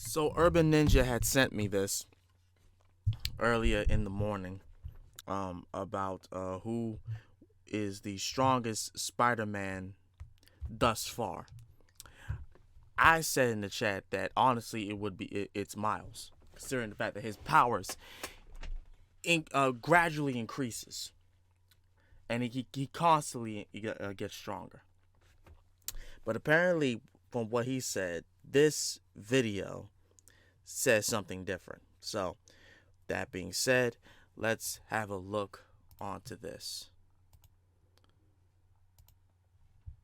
So Urban Ninja had sent me this earlier in the morning about who is the strongest Spider-Man thus far. I said in the chat that honestly it's Miles, considering the fact that his powers gradually increases and he constantly gets stronger. But apparently, from what he said, this video says something different. So, that being said, let's have a look onto this.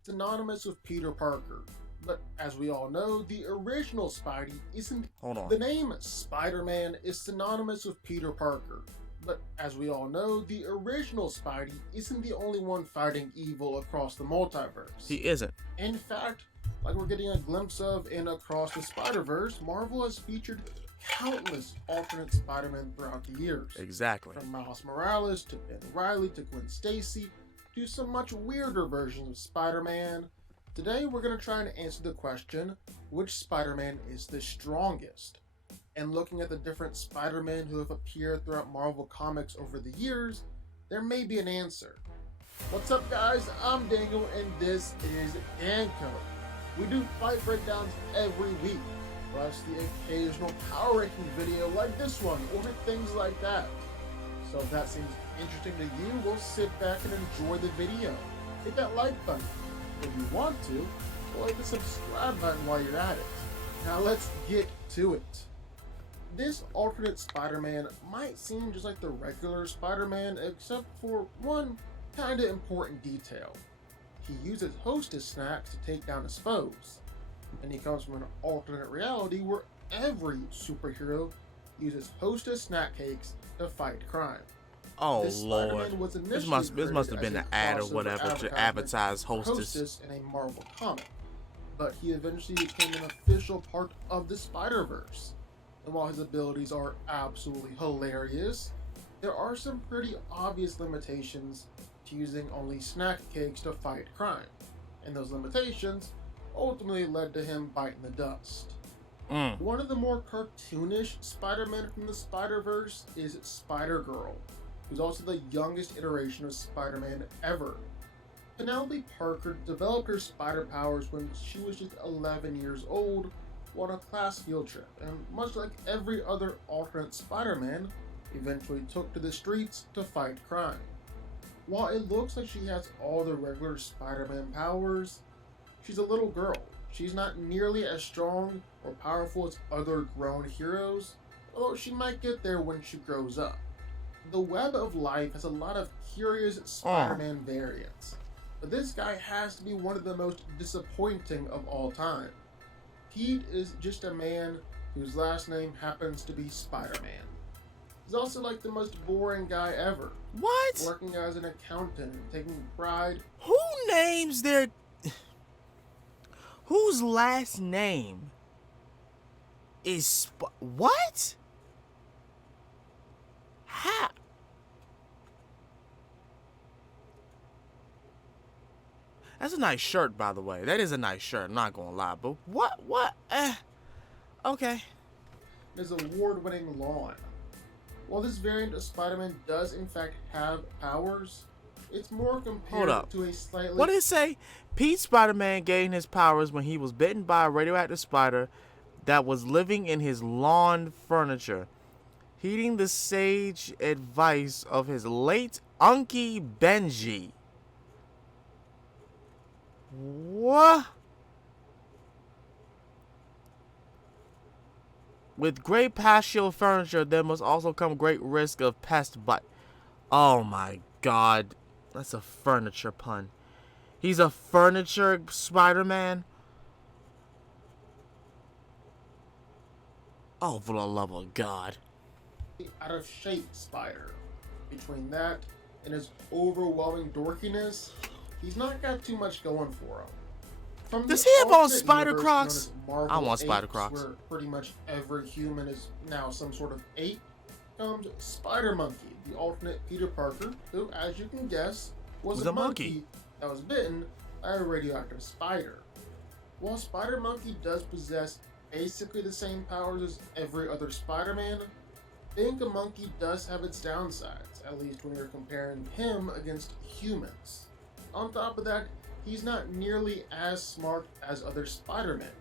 Synonymous with Peter Parker, but as we all know, the original Spidey isn't. Hold on. The name Spider-Man is synonymous with Peter Parker, but as we all know, the original Spidey isn't the only one fighting evil across the multiverse. He isn't. In fact, like we're getting a glimpse of in Across the Spider-Verse, Marvel has featured countless alternate Spider-Men throughout the years. Exactly. From Miles Morales to Ben Reilly to Gwen Stacy to some much weirder versions of Spider-Man. Today we're going to try and answer the question, which Spider-Man is the strongest? And looking at the different Spider-Men who have appeared throughout Marvel Comics over the years, there may be an answer. What's up guys, I'm DanCo and this is DanCo. We do fight breakdowns every week, plus the occasional power ranking video like this one, or things like that. So if that seems interesting to you, we'll sit back and enjoy the video. Hit that like button. If you want to, or hit the subscribe button while you're at it. Now let's get to it. This alternate Spider-Man might seem just like the regular Spider-Man, except for one kind of important detail. He uses Hostess snacks to take down his foes, and he comes from an alternate reality where every superhero uses Hostess snack cakes to fight crime. Oh Lord, this must have been an ad or whatever to advertise Hostess in a Marvel comic, but he eventually became an official part of the Spider-Verse. And while his abilities are absolutely hilarious, there are some pretty obvious limitations to using only snack cakes to fight crime, and those limitations ultimately led to him biting the dust. One of the more cartoonish Spider-Men from the Spider-Verse is Spider-Girl, who's also the youngest iteration of Spider-Man ever. Penelope Parker developed her spider powers when she was just 11 years old on a class field trip, and much like every other alternate Spider-Man, eventually took to the streets to fight crime. While it looks like she has all the regular Spider-Man powers, she's a little girl. She's not nearly as strong or powerful as other grown heroes, although she might get there when she grows up. The Web of Life has a lot of curious Spider-Man variants, but this guy has to be one of the most disappointing of all time. Pete is just a man whose last name happens to be Spider-Man. He's also like the most boring guy ever. What? Working as an accountant and taking pride. Who names their... Whose last name is... What? How? That's a nice shirt, by the way. That is a nice shirt, I'm not gonna lie. But what? Okay. His award-winning lawn. While this variant of Spider-Man does in fact have powers, it's more compared to a slightly... What did it say? Pete Spider-Man gained his powers when he was bitten by a radioactive spider that was living in his lawn furniture, heeding the sage advice of his late Uncle Benji. What? With great patio furniture, there must also come great risk of pest bite. Oh my god. That's a furniture pun. He's a furniture Spider-Man? Oh, for the love of God. Out of shape spider. Between that and his overwhelming dorkiness, he's not got too much going for him. Does he have on Spider Crocs? I want Spider Crocs. Where pretty much every human is now some sort of ape, comes Spider Monkey, the alternate Peter Parker, who, as you can guess, was a monkey that was bitten by a radioactive spider. While Spider Monkey does possess basically the same powers as every other Spider-Man, being a monkey does have its downsides, at least when you're comparing him against humans. On top of that, he's not nearly as smart as other Spider-Men,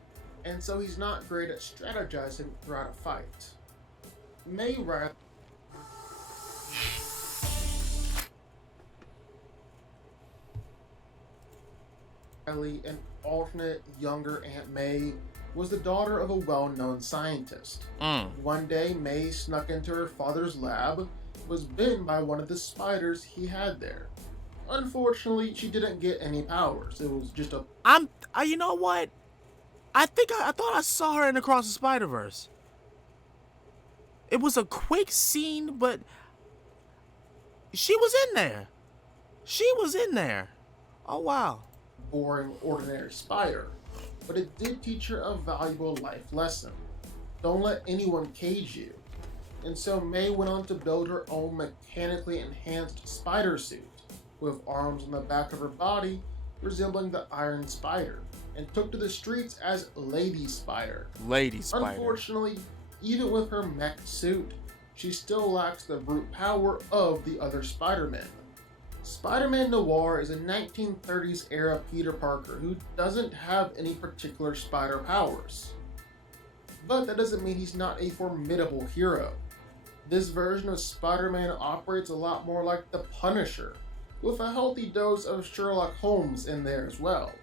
and so he's not great at strategizing throughout a fight. May Riley, an alternate younger Aunt May, was the daughter of a well-known scientist. One day, May snuck into her father's lab, was bitten by one of the spiders he had there. Unfortunately, she didn't get any powers. It was just a You know what? I thought I saw her in Across the Spider-Verse. It was a quick scene, but she was in there. She was in there. Oh, wow. boring, ordinary spider. But it did teach her a valuable life lesson. Don't let anyone cage you. And so May went on to build her own mechanically enhanced spider suit, with arms on the back of her body resembling the Iron Spider, and took to the streets as Lady Spider. Lady Spider. Unfortunately, even with her mech suit, she still lacks the brute power of the other Spider-Men. Spider-Man Noir is a 1930s era Peter Parker who doesn't have any particular spider powers. But that doesn't mean he's not a formidable hero. This version of Spider-Man operates a lot more like the Punisher, with a healthy dose of Sherlock Holmes in there as well.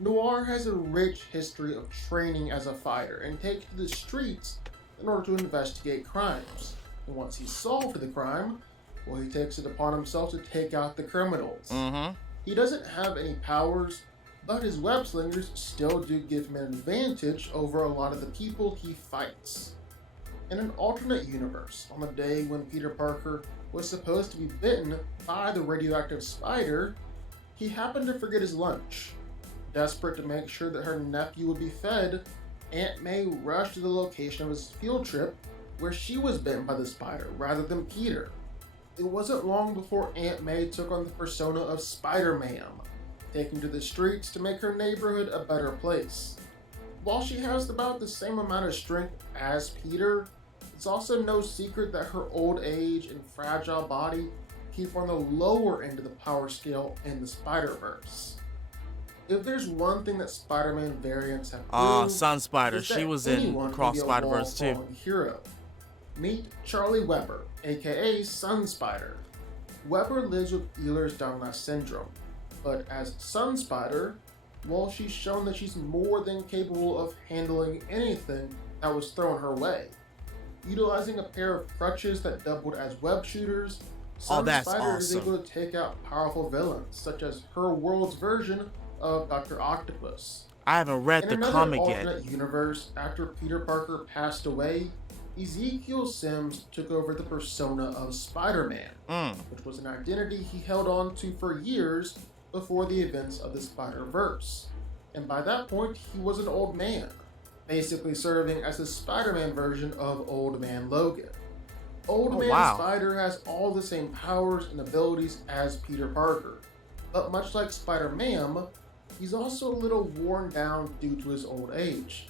Noir has a rich history of training as a fighter and takes to the streets in order to investigate crimes. And once he's solved the crime, well, he takes it upon himself to take out the criminals. He doesn't have any powers, but his web slingers still do give him an advantage over a lot of the people he fights. In an alternate universe, on the day when Peter Parker was supposed to be bitten by the radioactive spider, he happened to forget his lunch. Desperate to make sure that her nephew would be fed, Aunt May rushed to the location of his field trip where she was bitten by the spider rather than Peter. It wasn't long before Aunt May took on the persona of Spider-Man, taking to the streets to make her neighborhood a better place. While she has about the same amount of strength as Peter, it's also no secret that her old age and fragile body keep her on the lower end of the power scale in the Spider-Verse. If there's one thing that Spider-Man variants have proved, Sun Spider. is that She was in anyone can Cross be a Spider-Verse too. wall-falling hero. Meet Charlie Weber, aka Sun Spider. Weber lives with Ehlers-Danlos syndrome, but as Sun Spider, well, she's shown that she's more than capable of handling anything that was thrown her way. Utilizing a pair of crutches that doubled as web shooters, Sun that's Spider is awesome. able to take out powerful villains, such as her world's version of Dr. Octopus. I haven't read In the another comic alternate yet. universe, after Peter Parker passed away, Ezekiel Sims took over the persona of Spider-Man, which was an identity he held on to for years before the events of the Spider-Verse. And by that point, he was an old man, basically serving as the Spider-Man version of Old Man Logan. Old Man wow. Spider has all the same powers and abilities as Peter Parker, but much like Spider-Man, he's also a little worn down due to his old age.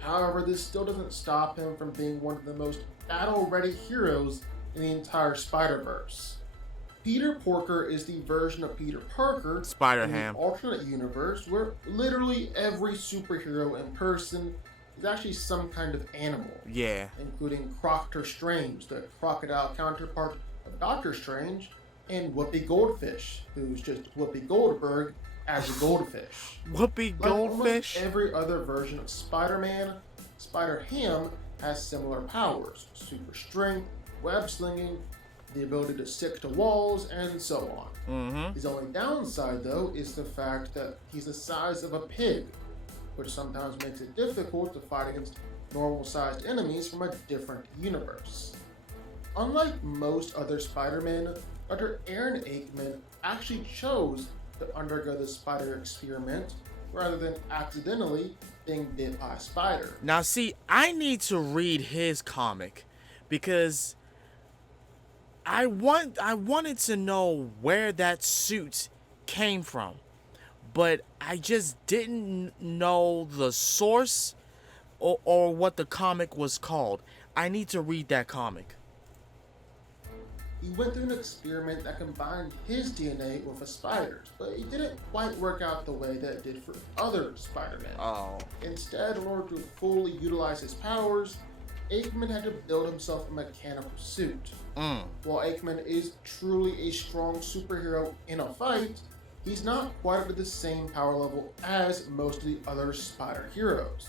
However, this still doesn't stop him from being one of the most battle-ready heroes in the entire Spider-Verse. Peter Porker is the version of Peter Parker Spider-Ham. in an alternate universe where literally every superhero in person is actually some kind of animal. Yeah. Including Croctor Strange, the crocodile counterpart of Doctor Strange, and Whoopi Goldfish, who's just Whoopi Goldberg as a goldfish. Whoopi Like Goldfish? almost every other version of Spider-Man, Spider-Ham has similar powers: super strength, web slinging, the ability to stick to walls, and so on. His only downside, though, is the fact that he's the size of a pig, which sometimes makes it difficult to fight against normal-sized enemies from a different universe. Unlike most other Spider-Men, Dr. Aaron Aikman actually chose to undergo the spider experiment rather than accidentally being bit by a spider. Now, see, I need to read his comic because I wanted to know where that suit came from, but I just didn't know the source or what the comic was called. I need to read that comic. He went through an experiment that combined his DNA with a spider's, but it didn't quite work out the way that it did for other Spider-Men. Oh. Instead, in order to fully utilize his powers, Aikman had to build himself a mechanical suit. While Aikman is truly a strong superhero in a fight, he's not quite up to the same power level as most of the other Spider heroes.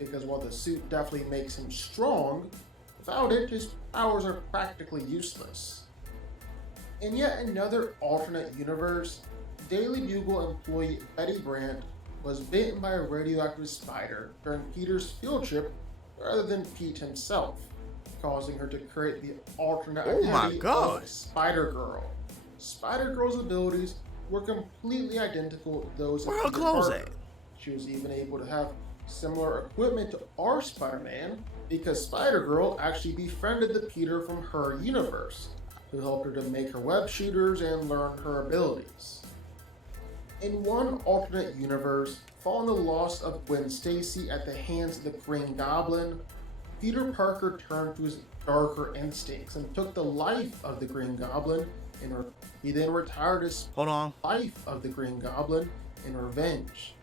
Because while the suit definitely makes him strong, without it, his powers are practically useless. In yet another alternate universe, Daily Bugle employee Betty Brant was bitten by a radioactive spider during Peter's field trip rather than Pete himself, causing her to create the alternate identity of Spider-Girl. Spider-Girl's abilities were completely identical to those of Where her Peter clothes Parker. at? She was even able to have similar equipment to our Spider-Man because Spider-Girl actually befriended the Peter from her universe, who helped her to make her web shooters and learn her abilities. In one alternate universe, following the loss of Gwen Stacy at the hands of the Green Goblin, Peter Parker turned to his darker instincts and took the life of the Green Goblin, and he then retired his life of the Green Goblin in revenge.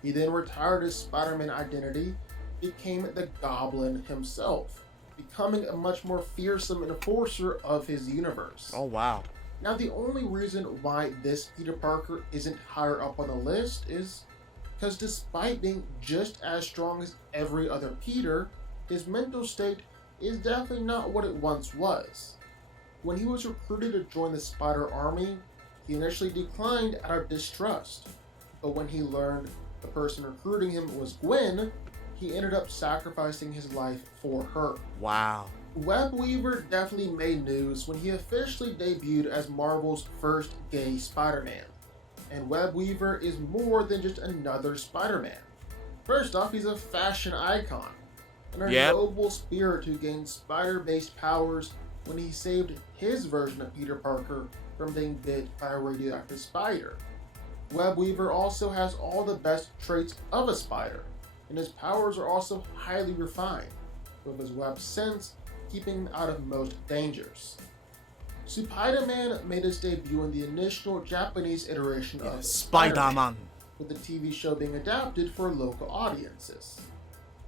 He then retired his Spider-Man identity, became the Goblin himself, becoming a much more fearsome enforcer of his universe. Oh, wow. Now, the only reason why this Peter Parker isn't higher up on the list is because despite being just as strong as every other Peter, his mental state is definitely not what it once was. When he was recruited to join the Spider Army, he initially declined out of distrust, but when he learned the person recruiting him was Gwen, he ended up sacrificing his life for her. Wow. Web Weaver definitely made news when he officially debuted as Marvel's first gay Spider-Man. And Web Weaver is more than just another Spider-Man. First off, he's a fashion icon, and a noble spirit who gained spider-based powers when he saved his version of Peter Parker from being bit by a radioactive spider. Web Weaver also has all the best traits of a spider, and his powers are also highly refined, with his web sense keeping him out of most dangers. Spider-Man made his debut in the initial Japanese iteration of Spider-Man, with the TV show being adapted for local audiences.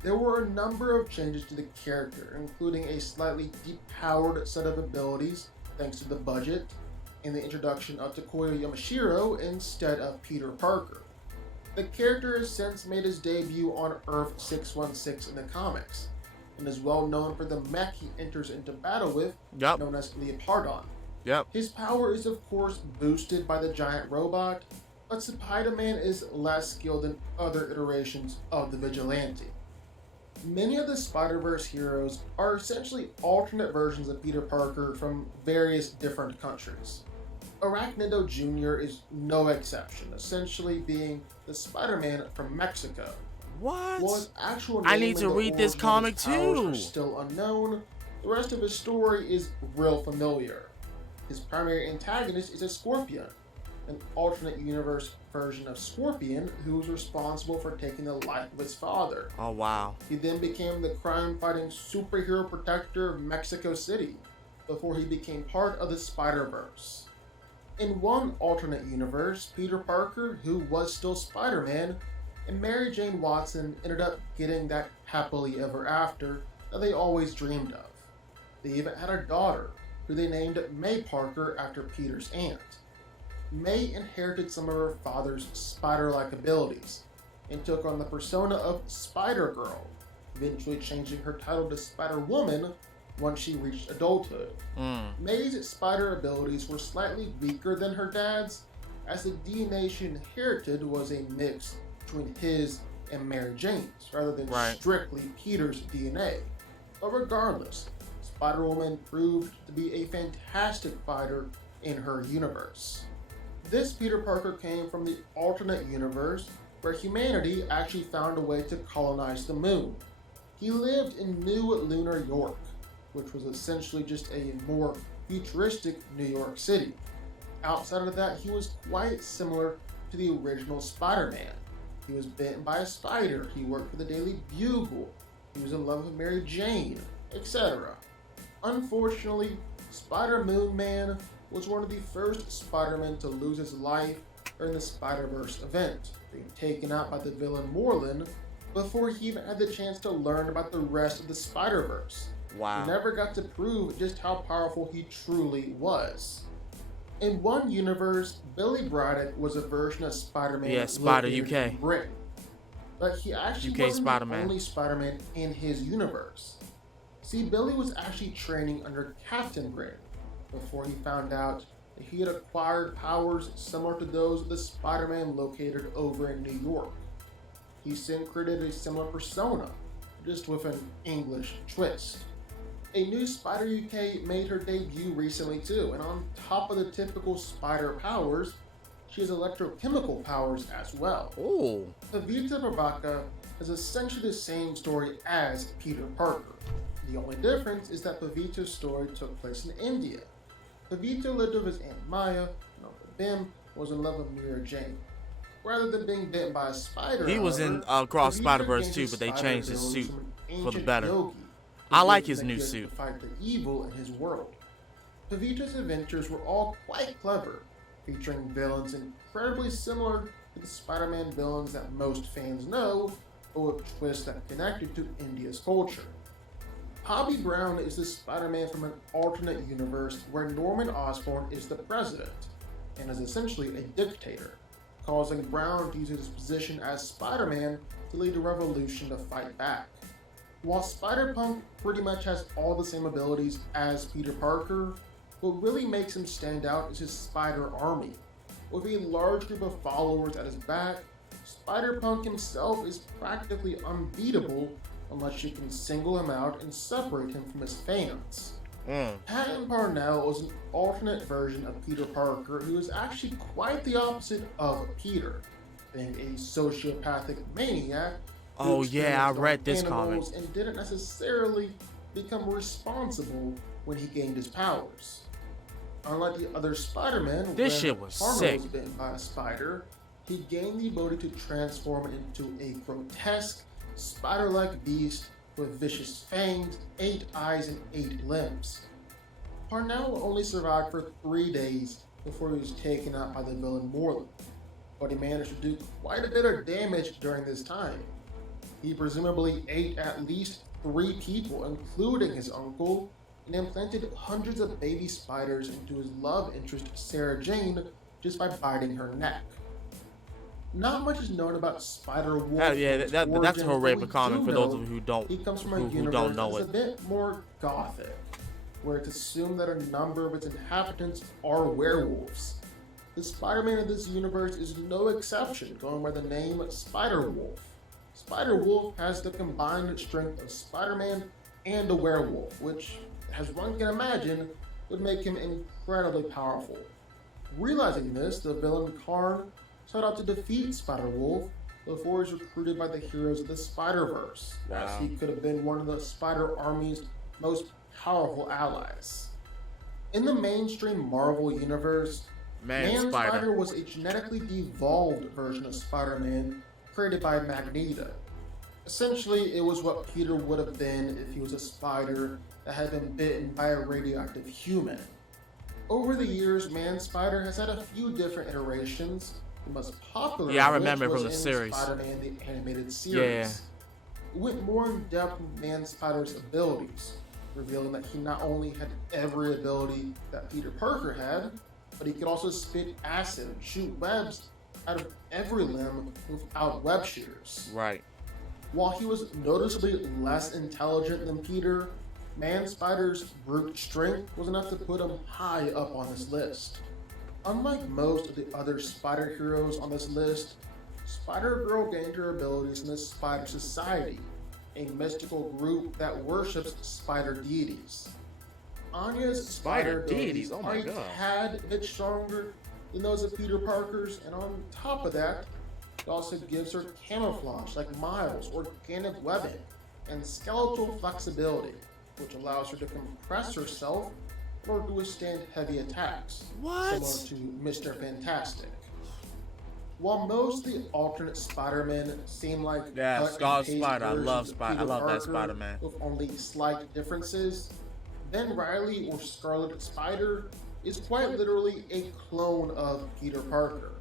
There were a number of changes to the character, including a slightly depowered set of abilities thanks to the budget, and the introduction of Takuya Yamashiro instead of Peter Parker. The character has since made his debut on Earth 616 in the comics, and is well known for the mech he enters into battle with, known as Leopardon. His power is of course boosted by the giant robot, but Spider-Man is less skilled than other iterations of the Vigilante. Many of the Spider-Verse heroes are essentially alternate versions of Peter Parker from various different countries. Arachnido Jr. is no exception, essentially being the Spider-Man from Mexico. What? While his actual name I need to read this comic too. Are still unknown, the rest of his story is real familiar. His primary antagonist is a Scorpion, an alternate universe version of Scorpion who was responsible for taking the life of his father. Oh, wow. He then became the crime-fighting superhero protector of Mexico City before he became part of the Spider-Verse. In one alternate universe, Peter Parker, who was still Spider-Man, and Mary Jane Watson ended up getting that happily ever after that they always dreamed of. They even had a daughter, who they named May Parker after Peter's aunt. May inherited some of her father's spider-like abilities, and took on the persona of Spider-Girl, eventually changing her title to Spider-Woman once she reached adulthood. May's spider abilities were slightly weaker than her dad's, as the DNA she inherited was a mix between his and Mary Jane's, rather than strictly Peter's DNA. But regardless, Spider-Woman proved to be a fantastic fighter in her universe. This Peter Parker came from the alternate universe where humanity actually found a way to colonize the moon. He lived in New Lunar York, which was essentially just a more futuristic New York City. Outside of that, he was quite similar to the original Spider-Man. He was bitten by a spider. He worked for the Daily Bugle. He was in love with Mary Jane, etc. Unfortunately, Spider-Moon Man was one of the first Spider-Men to lose his life during the Spider-Verse event, being taken out by the villain Morlun before he even had the chance to learn about the rest of the Spider-Verse. Wow. He never got to prove just how powerful he truly was. In one universe, Billy Braddock was a version of Spider-Man Spider located UK. in Britain, but he actually UK wasn't Spider-Man. the only Spider-Man in his universe. See, Billy was actually training under Captain Britain before he found out that he had acquired powers similar to those of the Spider-Man located over in New York. He soon created a similar persona, just with an English twist. A new Spider UK made her debut recently too, and on top of the typical Spider powers, she has electrochemical powers as well. Ooh. Pavita Bravaka has essentially the same story as Peter Parker. The only difference is that Pavita's story took place in India. Pavita lived with his Aunt Maya, and Uncle Bim was in love with Mira Jane. Rather than being bitten by a spider, He was in however, Cross Pavita Spider-Verse gained too, his but they spider changed his abilities suit from an for the ancient better. yogi I who like used his them new to suit. fight the evil in his world. Pavita's adventures were all quite clever, featuring villains incredibly similar to the Spider-Man villains that most fans know, but with twists that connected to India's culture. Bobby Brown is the Spider-Man from an alternate universe where Norman Osborn is the president, and is essentially a dictator, causing Brown to use his position as Spider-Man to lead a revolution to fight back. While Spider-Punk pretty much has all the same abilities as Peter Parker, what really makes him stand out is his Spider Army. With a large group of followers at his back, Spider-Punk himself is practically unbeatable unless you can single him out and separate him from his fans. Patton Parnell was an alternate version of Peter Parker who is actually quite the opposite of Peter, being a sociopathic maniac. Oh yeah, I read this comic. And didn't necessarily become responsible when he gained his powers. Unlike the other Spider-Man, This when shit was Parnell sick. was bitten by a spider, he gained the ability to transform into a grotesque, spider-like beast with vicious fangs, 8 eyes, and 8 limbs. Parnell only survived for 3 days before he was taken out by the villain Morlun, but he managed to do quite a bit of damage during this time. He presumably ate at least 3 people, including his uncle, and implanted hundreds of baby spiders into his love interest Sarah Jane just by biting her neck. Not much is known about Spider-Wolf. Yeah, that's a horrible comic for those of you he comes from a who universe don't know that's it. a bit more gothic, where it's assumed that a number of its inhabitants are werewolves. The Spider-Man of this universe is no exception, going by the name Spider-Wolf. Spider-Wolf has the combined strength of Spider-Man and a werewolf, which, as one can imagine, would make him incredibly powerful. Realizing this, the villain Karn set out to defeat Spider-Wolf before he was recruited by the heroes of the Spider-Verse, as he could have been one of the Spider Army's most powerful allies. In the mainstream Marvel universe, Man-Spider was a genetically devolved version of Spider-Man created by Magneto. Essentially, it was what Peter would have been if he was a spider that had been bitten by a radioactive human. Over the years, Man-Spider has had a few different iterations. The most popular Yeah, I of which remember was from the in series. Spider-Man the Animated Series. Yeah. It went more in depth with Man-Spider's abilities, revealing that he not only had every ability that Peter Parker had, but he could also spit acid and shoot webs out of every limb without web shooters. Right. While he was noticeably less intelligent than Peter, Man-Spider's brute strength was enough to put him high up on this list. Unlike most of the other spider heroes on this list, Spider-Girl gained her abilities in the Spider Society, a mystical group that worships spider deities. Anya's spider deities, oh my are a God. tad bit stronger than those of Peter Parker's, and on top of that, it also gives her camouflage like Miles, organic webbing, and skeletal flexibility, which allows her to compress herself in order to withstand heavy attacks, What? similar to Mr. Fantastic. While most of the alternate Spider-Men seem like Yeah, cut and Scarlet paste Spider. versions of I Peter love that Parker Spider-Man. with only slight differences, Ben Riley or Scarlet Spider is quite literally a clone of Peter Parker.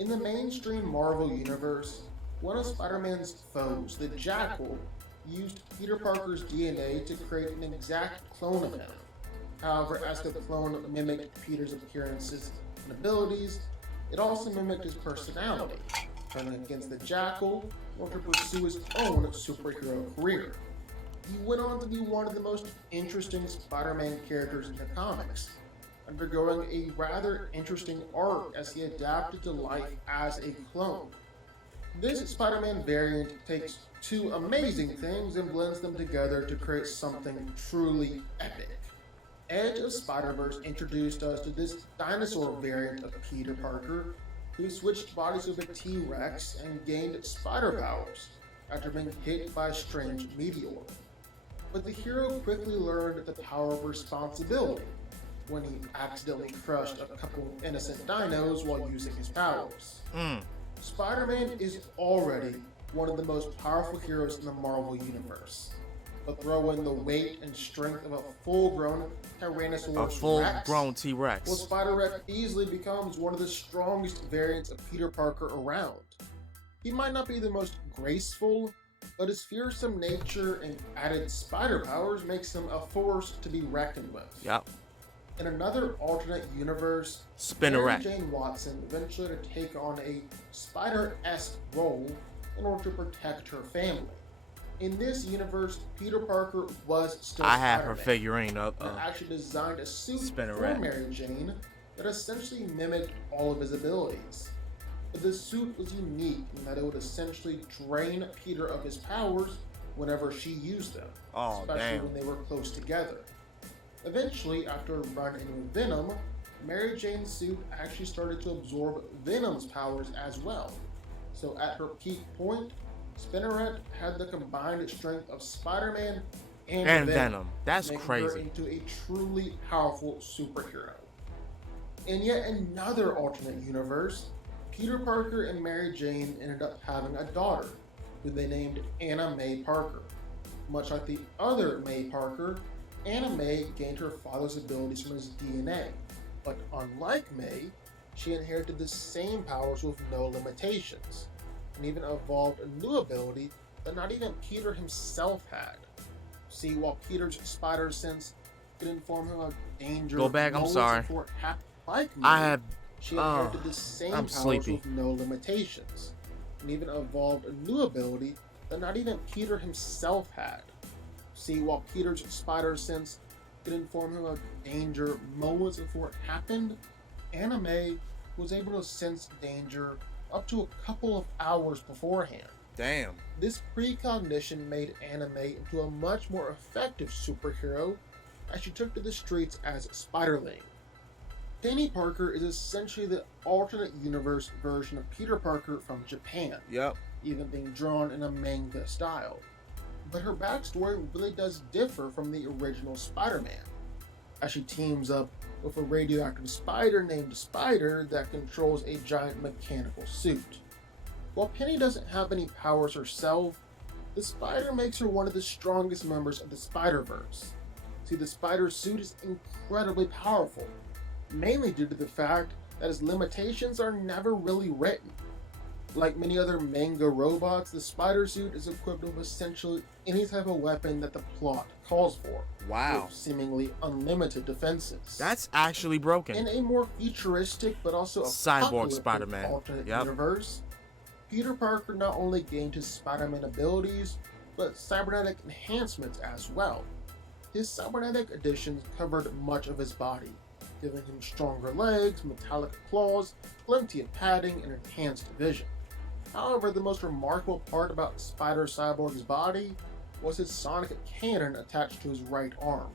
In the mainstream Marvel universe, one of Spider-Man's foes, the Jackal, used Peter Parker's DNA to create an exact clone of him. However, as the clone mimicked Peter's appearances and abilities, it also mimicked his personality, turning against the Jackal in order to pursue his own superhero career. He went on to be one of the most interesting Spider-Man characters in the comics, undergoing a rather interesting arc as he adapted to life as a clone. This Spider-Man variant takes two amazing things and blends them together to create something truly epic. Edge of Spider-Verse introduced us to this dinosaur variant of Peter Parker, who switched bodies with a T-Rex and gained spider powers after being hit by a strange meteor. But the hero quickly learned the power of responsibility when he accidentally crushed a couple of innocent dinos while using his powers. Mm. Spider-Man is already one of the most powerful heroes in the Marvel Universe. But throw in the weight and strength of a full-grown Tyrannosaurus A Rex, full-grown T-Rex. well, Spider-Rex easily becomes one of the strongest variants of Peter Parker around. He might not be the most graceful, but his fearsome nature and added spider powers makes him a force to be reckoned with. Yep. In another alternate universe, Mary Spinneret. Jane Watson eventually had to take on a spider-esque role in order to protect her family. In this universe, Peter Parker was still I have her Spider-Man, figurine up. and actually designed a suit Spinneret. for Mary Jane that essentially mimicked all of his abilities. But the suit was unique in that it would essentially drain Peter of his powers whenever she used them, Oh, especially damn. when they were close together. Eventually, after a run in with Venom, Mary Jane's suit actually started to absorb Venom's powers as well. So at her peak point, Spinneret had the combined strength of Spider-Man and Venom. That's making her crazy. into a truly powerful superhero. In yet another alternate universe, Peter Parker and Mary Jane ended up having a daughter, who they named Anna May Parker. Much like the other May Parker, Anna May gained her father's abilities from his DNA, but unlike May, she inherited the same powers with no limitations, and even evolved a new ability that not even Peter himself had. See, while Peter's spider sense could inform him of danger, Go back, I'm moments sorry. before it happened, like May, I have. she inherited the same I'm powers sleepy. with no limitations, and even evolved a new ability that not even Peter himself had. See, while Peter's spider sense could inform him of danger moments before it happened, Anna May was able to sense danger up to a couple of hours beforehand. Damn. This precognition made Anna May into a much more effective superhero as she took to the streets as Spiderling. Penny Parker is essentially the alternate universe version of Peter Parker from Japan, Yep. even being drawn in a manga style. But her backstory really does differ from the original Spider-Man, as she teams up with a radioactive spider named Spider that controls a giant mechanical suit. While Penny doesn't have any powers herself, the spider makes her one of the strongest members of the Spider-Verse. See, the spider suit is incredibly powerful, mainly due to the fact that its limitations are never really written. Like many other manga robots, the spider suit is equipped with essentially any type of weapon that the plot calls for, Wow. with seemingly unlimited defenses. That's actually broken. In a more futuristic but also Cyborg apocalyptic Spider-Man. alternate Yep. universe, Peter Parker not only gained his Spider-Man abilities, but cybernetic enhancements as well. His cybernetic additions covered much of his body, giving him stronger legs, metallic claws, plenty of padding, and enhanced vision. However, the most remarkable part about Spider Cyborg's body was his sonic cannon attached to his right arm.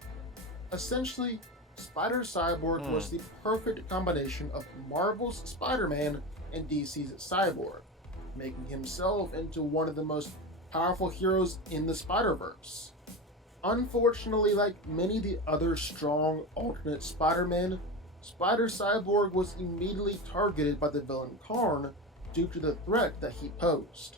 Essentially, Spider Cyborg was the perfect combination of Marvel's Spider-Man and DC's Cyborg, making himself into one of the most powerful heroes in the Spider-Verse. Unfortunately, like many of the other strong alternate Spider-Men, Spider Cyborg was immediately targeted by the villain Karn due to the threat that he posed.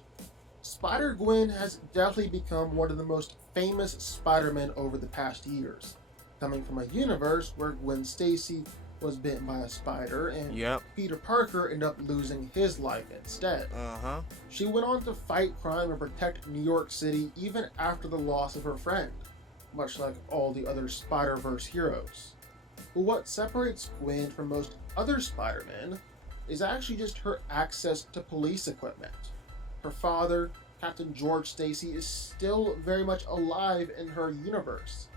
Spider-Gwen has definitely become one of the most famous Spider-Men over the past years, coming from a universe where Gwen Stacy was bitten by a spider and Yep. Peter Parker ended up losing his life instead. Uh-huh. She went on to fight crime and protect New York City even after the loss of her friend, much like all the other Spider-Verse heroes. But what separates Gwen from most other Spider-Men is actually just her access to police equipment. Her father, Captain George Stacy, is still very much alive in her universe,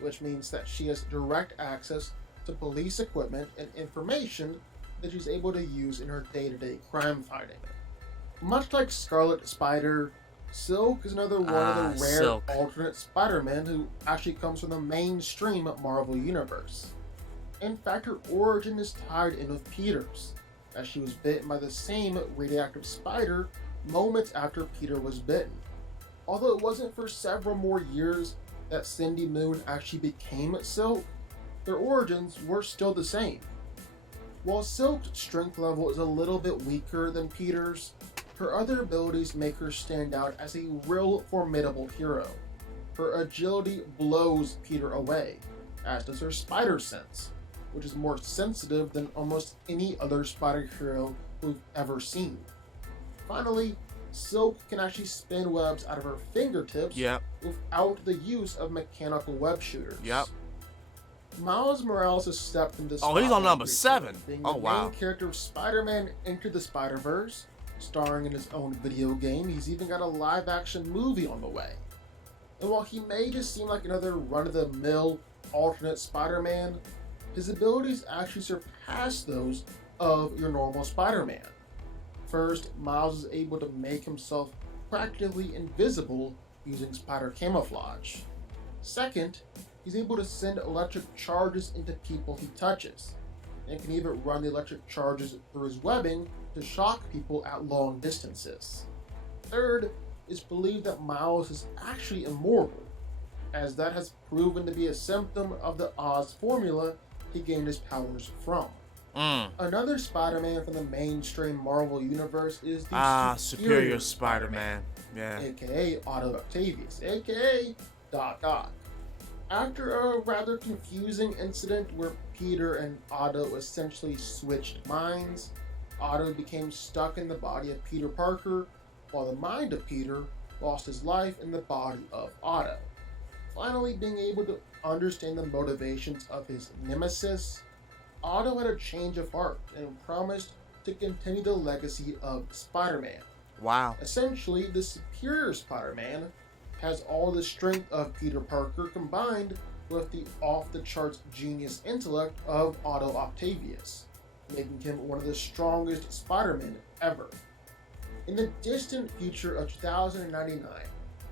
which means that she has direct access to police equipment and information that she's able to use in her day-to-day crime fighting. Much like Scarlet Spider, Silk is another one of the rare Silk. alternate Spider-Men who actually comes from the mainstream Marvel Universe. In fact, her origin is tied in with Peter's, as she was bitten by the same radioactive spider moments after Peter was bitten. Although it wasn't for several more years that Cindy Moon actually became Silk, their origins were still the same. While Silk's strength level is a little bit weaker than Peter's, her other abilities make her stand out as a real formidable hero. Her agility blows Peter away, as does her spider sense, which is more sensitive than almost any other spider hero we've ever seen. Finally, Silk can actually spin webs out of her fingertips Yep. without the use of mechanical web shooters. Yep. Miles Morales has stepped into Oh, he's on number spotlight 7. being Oh, the wow. main character of Spider-Man Into the Spider-Verse, starring in his own video game. He's even got a live-action movie on the way. And while he may just seem like another run-of-the-mill alternate Spider-Man, his abilities actually surpass those of your normal Spider-Man. First, Miles is able to make himself practically invisible using spider camouflage. Second, he's able to send electric charges into people he touches, and can even run the electric charges through his webbing to shock people at long distances. Third, it's believed that Miles is actually immortal, as that has proven to be a symptom of the Oz formula he gained his powers from. Another Spider-Man from the mainstream Marvel Universe is the Superior Spider-Man. Yeah. aka Otto Octavius, aka Doc Ock. After a rather confusing incident where Peter and Otto essentially switched minds, Otto became stuck in the body of Peter Parker, while the mind of Peter lost his life in the body of Otto. Finally being able to understand the motivations of his nemesis, Otto had a change of heart and promised to continue the legacy of Spider-Man. Wow. Essentially, the superior Spider-Man has all the strength of Peter Parker combined with the off-the-charts genius intellect of Otto Octavius, making him one of the strongest Spider-Men ever. In the distant future of 2099,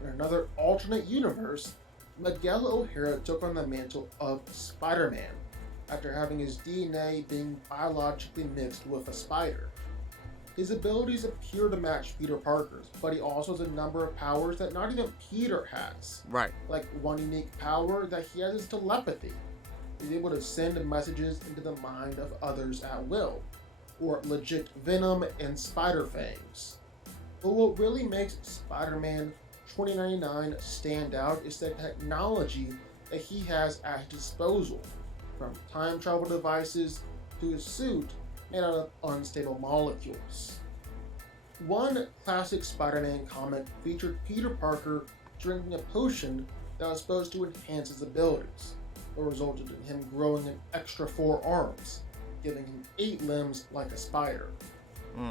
in another alternate universe, Miguel O'Hara took on the mantle of Spider-Man after having his DNA being biologically mixed with a spider. His abilities appear to match Peter Parker's, but he also has a number of powers that not even Peter has. Right. Like one unique power that he has is telepathy. He's able to send messages into the mind of others at will, or legit venom and spider fangs. But what really makes Spider-Man 2099 stand out is the technology that he has at his disposal, from time travel devices to his suit made out of unstable molecules. One classic Spider-Man comic featured Peter Parker drinking a potion that was supposed to enhance his abilities, but resulted in him growing an extra 4 arms, giving him 8 limbs like a spider.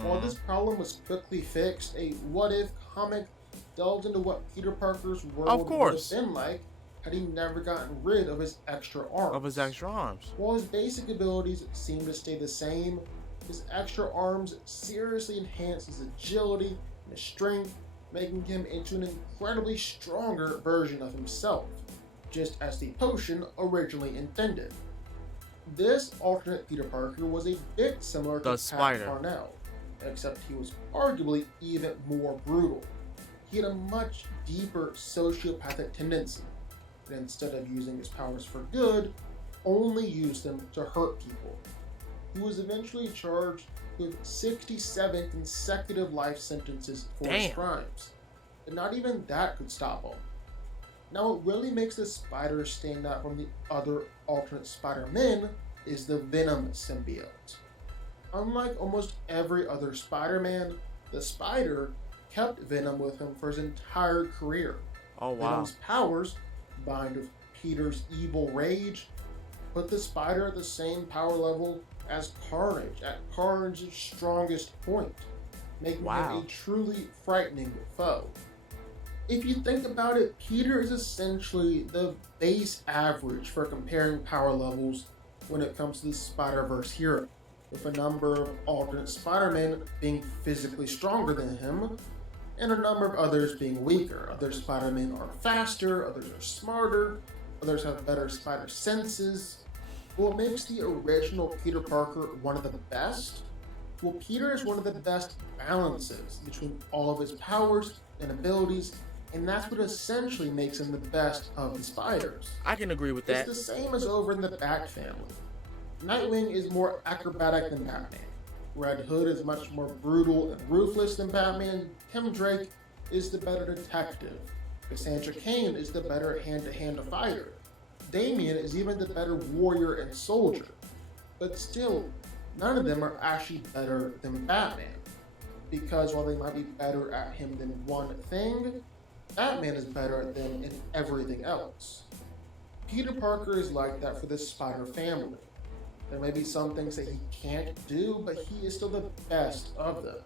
While this problem was quickly fixed, a what-if comic delved into what Peter Parker's world would have been like had he never gotten rid of his extra arms. While his basic abilities seem to stay the same, his extra arms seriously enhance his agility and his strength, making him into an incredibly stronger version of himself, just as the potion originally intended. This alternate Peter Parker was a bit similar to Pat Parnell, except he was arguably even more brutal. He had a much deeper sociopathic tendency, and instead of using his powers for good, only used them to hurt people. He was eventually charged with 67 consecutive life sentences for his Damn. crimes. And not even that could stop him. Now, what really makes the Spider stand out from the other alternate Spider-Men is the Venom symbiote. Unlike almost every other Spider-Man, the Spider kept Venom with him for his entire career. Oh wow. Venom's powers, combined with Peter's evil rage, put the Spider at the same power level as Carnage, at Carnage's strongest point, making him Wow. a truly frightening foe. If you think about it, Peter is essentially the base average for comparing power levels when it comes to the Spider-Verse hero, with a number of alternate Spider-Men being physically stronger than him, and a number of others being weaker. Other Spider-Men are faster, others are smarter, others have better spider senses. What makes the original Peter Parker one of the best? Well, Peter is one of the best balances between all of his powers and abilities, and that's what essentially makes him the best of the spiders. I can agree with that. It's the same as over in the Bat family. Nightwing is more acrobatic than Batman. Red Hood is much more brutal and ruthless than Batman. Tim Drake is the better detective. Cassandra Cain is the better hand-to-hand fighter. Damian is even the better warrior and soldier. But still, none of them are actually better than Batman. Because while they might be better at him than one thing, Batman is better at them in everything else. Peter Parker is like that for the Spider family. There may be some things that he can't do, but he is still the best of them.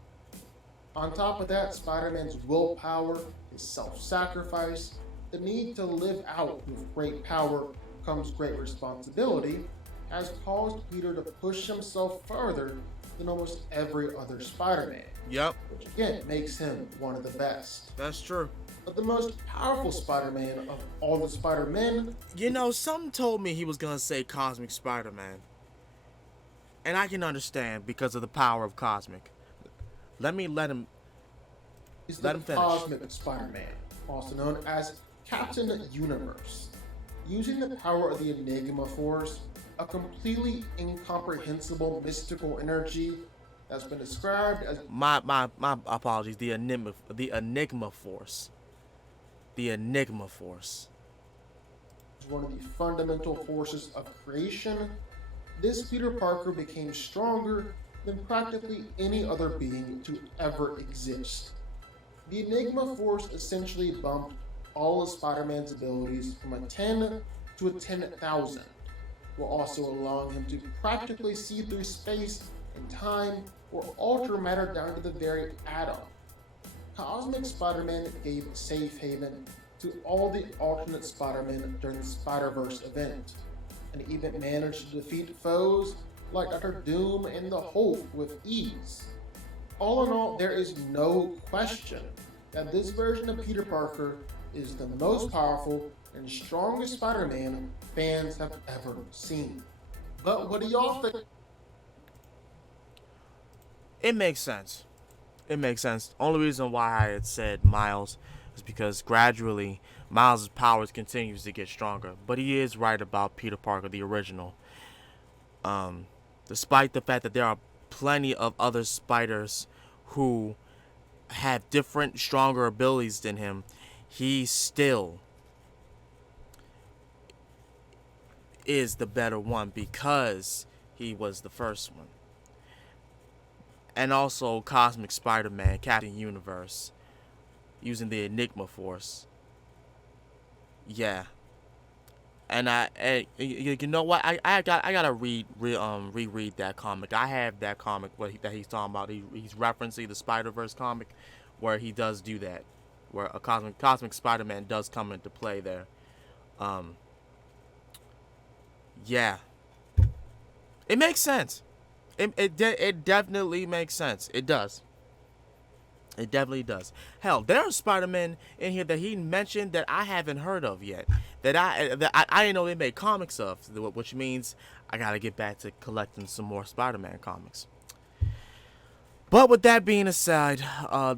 On top of that, Spider-Man's willpower, his self-sacrifice, the need to live out with great power comes great responsibility, has caused Peter to push himself further than almost every other Spider-Man. Yep. Which again makes him one of the best. That's true. But the most powerful Spider-Man of all the Spider-Men... You know, something told me he was gonna say Cosmic Spider-Man. And I can understand because of the power of Cosmic. Let him is let the him finish. Cosmic Spider-Man, also known as Captain Universe. Using the power of the Enigma Force, a completely incomprehensible mystical energy that's been described as My apologies. The Enigma Force. The Enigma Force. one of the fundamental forces of creation, this Peter Parker became stronger than practically any other being to ever exist. The Enigma Force essentially bumped all of Spider-Man's abilities from a 10 to a 10,000, while also allowing him to practically see through space and time or alter matter down to the very atom. Cosmic Spider-Man gave safe haven to all the alternate Spider-Men during the Spider-Verse event, and even managed to defeat foes like Dr. Doom and the Hulk with ease. All in all, there is no question that this version of Peter Parker is the most powerful and strongest Spider-Man fans have ever seen. But what do y'all think? It makes sense. It makes sense. Only reason why I had said Miles is because gradually Miles' powers continues to get stronger. But he is right about Peter Parker, the original. Despite the fact that there are plenty of other spiders who have different, stronger abilities than him, he still is the better one because he was the first one. And also Cosmic Spider-Man, Captain Universe, using the Enigma Force. Yeah. And you know what? I gotta reread that comic. I have that comic that he's talking about. He's referencing the Spider-Verse comic, where he does do that, where a Cosmic Spider-Man does come into play there. Yeah. It makes sense. It definitely makes sense. It does. It definitely does. Hell, there are Spider-Men in here that he mentioned that I haven't heard of yet. That I didn't know they made comics of, which means I gotta get back to collecting some more Spider-Man comics. But with that being aside,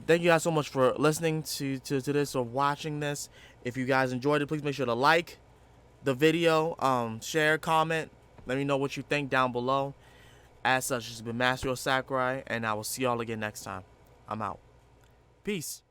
thank you guys so much for listening to this or watching this. If you guys enjoyed it, please make sure to like the video, share, comment. Let me know what you think down below. As such, it's been Master Sakurai, and I will see y'all again next time. I'm out. Peace.